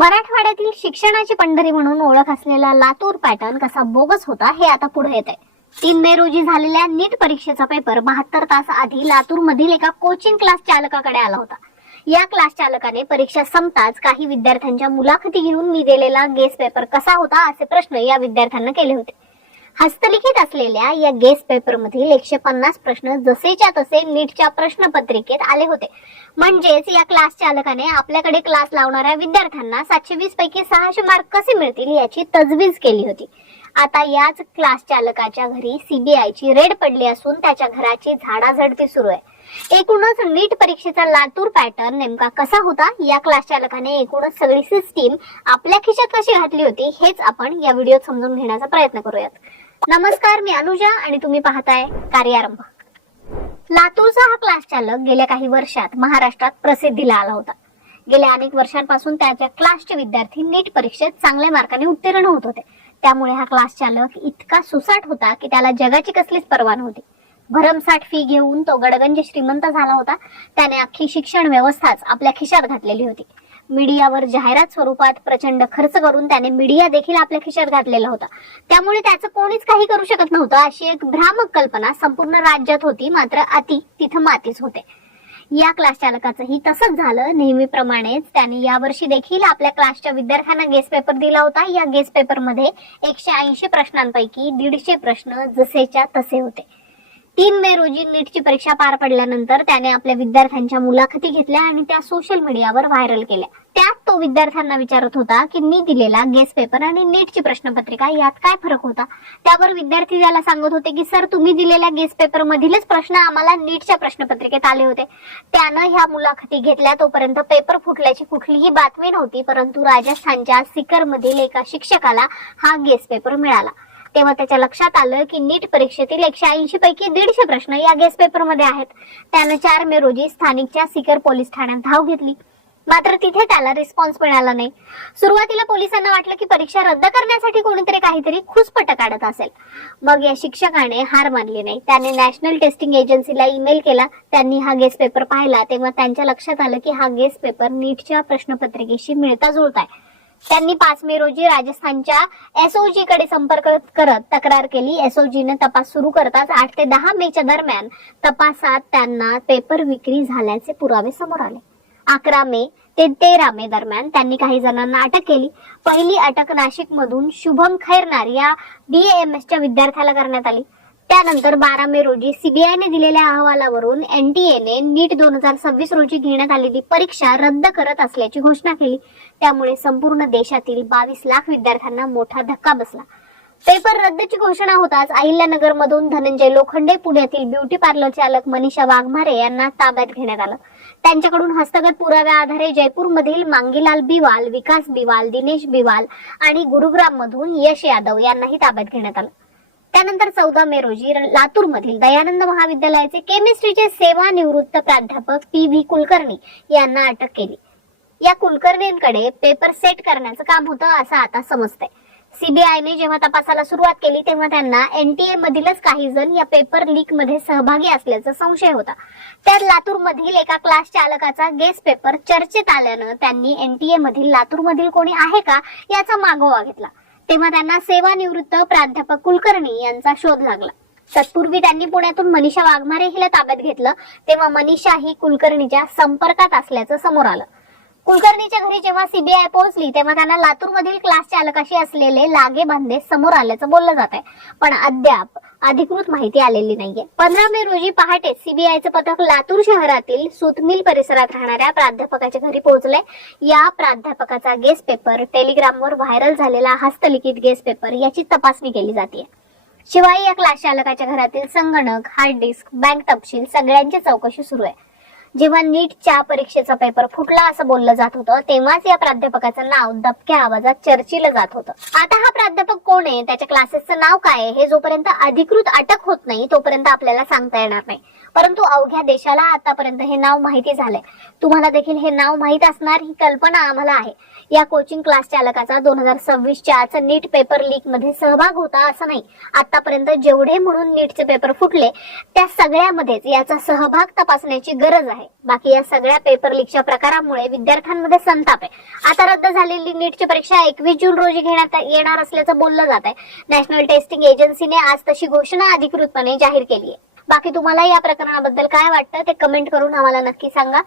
मराठवाड्यातील शिक्षणाची पंढरी म्हणून ओळख असलेला लातूर पॅटर्न कसा बोगस होता हे आता पुढे येत आहे. 3 मे रोजी झालेल्या नीट परीक्षेचा पेपर 72 तास आधी लातूर मधील एका कोचिंग क्लास चालकाकडे आला होता. या क्लास चालकाने परीक्षा संपताच काही विद्यार्थ्यांच्या मुलाखती घेऊन मी दिलेला गेस पेपर कसा होता असे प्रश्न या विद्यार्थ्यांना केले होते. हस्तलिखित असलेल्या या गेस पेपर मधील 150 प्रश्न जसेच्या तसे नीटच्या प्रश्नपत्रिकेत आले होते. म्हणजेच या क्लास चालकाने आपल्याकडे क्लास लावणाऱ्या विद्यार्थ्यांना 720 पैकी 600 मार्क कसे मिळतील याची तजवीज केली होती. आता याच क्लास चालकाच्या घरी सीबीआयची रेड पडली असून त्याच्या घराची झाडाझडती सुरू आहे. एकूणच नीट परीक्षेचा लातूर पॅटर्न नेमका कसा होता, या क्लास चालकाने एकूणच सगळी सिस्टीम आपल्या खिशात कशी घातली होती हेच आपण या व्हिडिओत समजून घेण्याचा प्रयत्न करूयात. नमस्कार, मी अनुजा आणि तुम्ही पाहताय कार्यारंभ. लातूरचा हा क्लास चालक गेल्या काही वर्षात महाराष्ट्रात प्रसिद्धीला आला होता. गेल्या अनेक वर्षांपासून त्याच्या क्लासचे विद्यार्थी नीट परीक्षेत चांगल्या मार्काने उत्तीर्ण होत होते. त्यामुळे हा क्लास चालक इतका सुसाट होता की त्याला जगाची कसलीच पर्वा नव्हती. भरमसाठ फी घेऊन तो गडगंज श्रीमंत झाला होता. त्याने अख्खी शिक्षण व्यवस्थाच आपल्या खिशात घातलेली होती. मीडियावर जाहिरात स्वरूपात प्रचंड खर्च करून त्याने मीडिया देखील आपल्या खिशात घातलेला होता. त्यामुळे त्याचं कोणीच काही करू शकत नव्हतं अशी एक भ्रामक कल्पना संपूर्ण राज्यात होती. मात्र अति तिथं मातीच होते. या क्लास चालकाचंही तसंच झालं. नेहमीप्रमाणेच त्याने यावर्षी देखील आपल्या क्लासच्या विद्यार्थ्यांना गेस पेपर दिला होता. या गेस पेपर मध्ये 180 प्रश्नांपैकी 150 प्रश्न जसेच्या तसे होते. 3 मे रोजी नीटची परीक्षा पार पडल्यानंतर त्याने आपल्या विद्यार्थ्यांच्या मुलाखती घेतल्या आणि त्या सोशल मीडियावर व्हायरल केल्या. त्यात तो विद्यार्थ्यांना विचारत होता की मी दिलेला गेस पेपर आणि नीटची प्रश्नपत्रिका यात काय फरक होता. त्यावर विद्यार्थी त्याला सांगत होते की सर, तुम्ही दिलेल्या गेस पेपर मधीलच प्रश्न आम्हाला नीटच्या प्रश्नपत्रिकेत आले होते. त्यानं ह्या मुलाखती घेतल्या तोपर्यंत पेपर फुटल्याची कुठलीही बातमी नव्हती. परंतु राजस्थानच्या सीकर मधील एका शिक्षकाला हा गेस पेपर मिळाला. तेव्हा त्याच्या लक्षात आलं की नीट परीक्षेतील 180 पैकी 150 प्रश्न या गेस पेपर मध्ये आहेत. त्यानं 4 मे रोजी स्थानिकच्या सीकर पोलीस ठाण्यात धाव घेतली. मात्र तिथे त्याला रिस्पॉन्स मिळाला नाही. सुरुवातीला पोलिसांना वाटलं की परीक्षा रद्द करण्यासाठी कोणीतरी काहीतरी खुसपट काढत असेल. मग या शिक्षकाने हार मानली नाही. त्याने नॅशनल टेस्टिंग एजन्सीला ईमेल केला. त्यांनी हा गेस पेपर पाहिला तेव्हा त्यांच्या लक्षात आलं की हा गेस पेपर नीटच्या प्रश्नपत्रिकेशी मिळता जुळताय. त्यांनी 5 मे रोजी राजस्थानच्या एसओजी कडे संपर्क करत तक्रार केली. एसओजीने तपास सुरू करताच 8 ते 10 मेच्या दरम्यान तपासात त्यांना पेपर विक्री झाल्याचे पुरावे समोर आले. 11 मे ते 13 मे दरम्यान त्यांनी काही जणांना अटक केली. पहिली अटक नाशिक मधून शुभम खैरनार या BAMS च्या विद्यार्थ्याला करण्यात आली. त्यानंतर 12 मे रोजी सीबीआयने दिलेल्या अहवालावरून NTAने नीट 2026 रोजी घेण्यात आलेली परीक्षा रद्द करत असल्याची घोषणा केली. त्यामुळे संपूर्ण देशातील 22 लाख विद्यार्थ्यांना मोठा धक्का बसला. पेपर रद्दची घोषणा होताच अहिल्यानगर मधून धनंजय लोखंडे, पुण्यातील ब्युटी पार्लर चालक मनीषा वाघमारे यांना ताब्यात घेण्यात आलं. त्यांच्याकडून हस्तगत पुराव्या आधारे जयपूर मधील मांगीलाल बिवाल, विकास बिवाल, दिनेश बिवाल आणि गुरुग्राम मधून यश यादव यांनाही ताब्यात घेण्यात आलं. त्यानंतर 14 मे रोजी लातूर मधील दयानंद महाविद्यालयाचे केमिस्ट्रीचे सेवानिवृत्त प्राध्यापक PV कुलकर्णी यांना अटक केली. या कुलकर्णींकडे पेपर सेट करण्याचं काम होतं असं आता समजतंय. सीबीआयने जेव्हा तपासाला सुरुवात केली तेव्हा त्यांना NTA मधीलच काही जण या पेपर लीक मध्ये सहभागी असल्याचा संशय होता. त्यात लातूर मधील एका क्लास चालकाचा गेस पेपर चर्चेत आल्यानं त्यांनी NTA मधील लातूर मधील कोणी आहे का याचा मागोवा घेतला. तेव्हा त्यांना सेवानिवृत्त प्राध्यापक कुलकर्णी यांचा शोध लागला. तत्पूर्वी त्यांनी पुण्यातून मनीषा वाघमारे हिला ताब्यात घेतलं. तेव्हा मनीषा ही कुलकर्णीच्या संपर्कात असल्याचं समोर आलं. कुलकर्णीच्या घरी जेव्हा सीबीआय पोहोचली तेव्हा त्यांना लातूर मधील क्लास चालकाशी असलेले लागे बांधे समोर आल्याचं बोललं जात आहे. पण अद्याप अधिकृत माहिती आलेली नाहीये. 15 मे रोजी पहाटे सीबीआयचं पथक लातूर शहरातील सुतमिल परिसरात राहणाऱ्या प्राध्यापकाच्या घरी पोहोचले. या प्राध्यापकाचा गेस पेपर, टेलिग्रामवर व्हायरल झालेला हस्तलिखित गेस पेपर याची तपासणी केली जाते. शिवाय या क्लास चालकाच्या घरातील संगणक, हार्ड डिस्क, बँक तपशील सगळ्यांची चौकशी सुरू आहे. जेव्हा नीटच्या परीक्षेचा पेपर फुटला असं बोललं जात होतं तेव्हाच या प्राध्यापकाचं नाव दबक्या आवाजात चर्चिलं जात होतं. आता हा प्राध्यापक कोण आहे, त्याच्या क्लासेसचं नाव काय आहे हे जोपर्यंत अधिकृत अटक होत नाही तोपर्यंत आपल्याला सांगता येणार नाही. परंतु अवघ्या देशाला आतापर्यंत हे नाव माहिती झालंय. तुम्हाला देखील हे नाव माहित असणार ही कल्पना आम्हाला आहे. या कोचिंग क्लास चालकाचा 2026च्या नीट पेपर लीक मध्ये सहभाग होता असं नाही. आतापर्यंत जेवढे म्हणून नीटचे पेपर फुटले त्या सगळ्यामध्येच याचा सहभाग तपासण्याची गरज आहे. आहे. बाकी या सगळ्या पेपर लीकच्या प्रकारामुळे विद्यार्थ्यांमध्ये संताप आहे. आता रद्द झालेली नीटची परीक्षा 21 जून रोजी घेण्यात येणार असल्याचं बोललं जात आहे. नॅशनल टेस्टिंग एजन्सीने आज तशी घोषणा अधिकृतपणे जाहीर केली आहे. बाकी तुम्हाला या प्रकरणाबद्दल काय वाटतं ते कमेंट करून आम्हाला नक्की सांगा.